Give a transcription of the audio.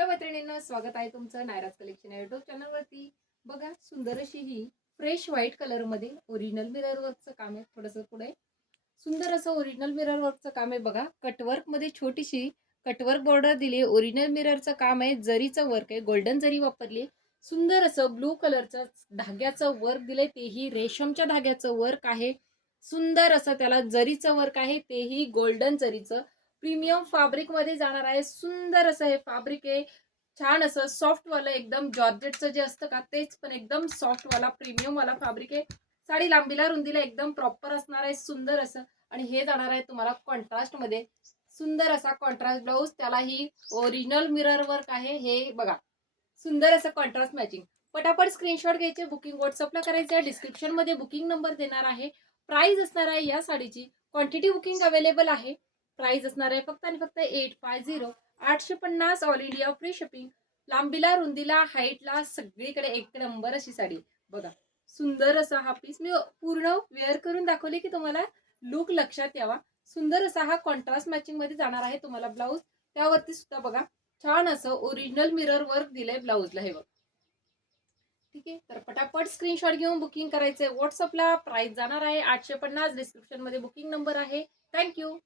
Hello मैत्रिणींनो, स्वागत आहे तुमचं नायराज कलेक्शन या युट्यूब चॅनलवरती। बघा, सुंदर अशी ही फ्रेश व्हाईट कलर मध्ये ओरिजिनल मिरर वर्कचं काम आहे। थोडंसं पुढे सुंदर असं ओरिजिनल मिरर वर्कचं काम आहे। बघा, कटवर्क मध्ये छोटीशी कटवर्क बॉर्डर दिली। ओरिजिनल मिररचं काम आहे, जरीचं वर्क आहे, गोल्डन जरी वापरली। सुंदर असं ब्लू कलरचं धाग्याचं वर्क दिलंय, तेही रेशमच्या धाग्याचं वर्क आहे। सुंदर असं त्याला जरीचं वर्क आहे, तेही गोल्डन जरीचं प्रीमियम फॅब्रिक मध्ये जाणार आहे। सुंदर असं हे फॅब्रिक आहे, छान असं सॉफ्ट वाला, एकदम जॉर्जेटचं जे असतं का तेच, पण एकदम सॉफ्ट वाला प्रीमियम वाला फॅब्रिक आहे। साडी लांबीला रुंदीला एकदम प्रॉपर असणार आहे, सुंदर असं। आणि हे जाणार आहे तुम्हाला कॉन्ट्रास्ट मध्ये, सुंदर असा कॉन्ट्रास्ट ब्लाऊज, त्याला ही ओरिजिनल मिरर वर्क आहे। हे बघा, सुंदर असं कॉन्ट्रास्ट मॅचिंग। पटापट स्क्रीनशॉट घ्यायचे, बुकिंग व्हॉट्सअपला करायचं आहे। डिस्क्रिप्शन मध्ये बुकिंग नंबर देणार आहे। प्राइस असणार आहे या साडीची, क्वांटिटी बुकिंग अवेलेबल आहे। प्राइस असणार आहे फक्त आणि फक्त 850, 850 ऑल इंडिया फ्री शिपिंग। लांबीला रुंदीला हाईटला सगळीकडे एक नंबर अशी साडी। बघा, सुंदर असा हा पीस मी पूर्ण वेअर करून दाखवले की तुम्हाला लुक लक्षात यावा। सुंदर असा हा कॉन्ट्रास्ट मॅचिंग मध्ये जाणार आहे तुम्हाला ब्लाऊज। त्यावरती सुद्धा बघा, छान असं ओरिजिनल मिरर वर्क दिलंय ब्लाऊजला, हे बघ। ठीक आहे, तर पटापट स्क्रीनशॉट घेऊन बुकिंग करायचंय व्हॉट्सअपला। प्राइस जाणार आहे 850, डिस्क्रिप्शन मध्ये बुकिंग नंबर आहे। थँक्यू।